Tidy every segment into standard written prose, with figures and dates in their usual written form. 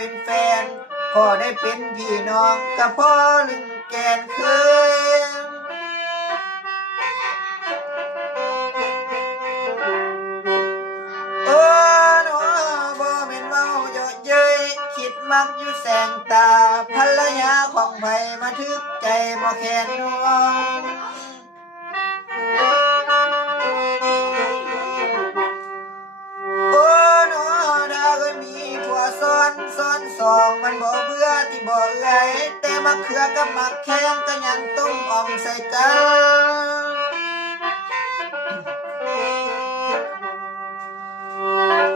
เป็นแฟนพอได้เป็นพี่น้องก็พอลึงแกนเคยโอ้โนบ่แม่นเว้าเยาะเย้ยคิดมักอยู่แสงตาภรรยาของไผมาทึกใจบ่แค้นน้องโอ้โนถ้าเคยมีผัวซ้อนสองมันบ่เบื่อที่บ่เอื่อยแต่มักเขือกับมักแข้งก็ยังต้มอ่อมใส่กัน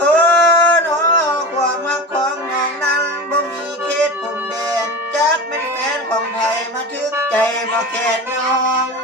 โอ้โนความมักของน้องนั้นบ่มีเขตพรมแดนจักเป็นแฟนของไผมาทึกใจบ่แค้นน้อง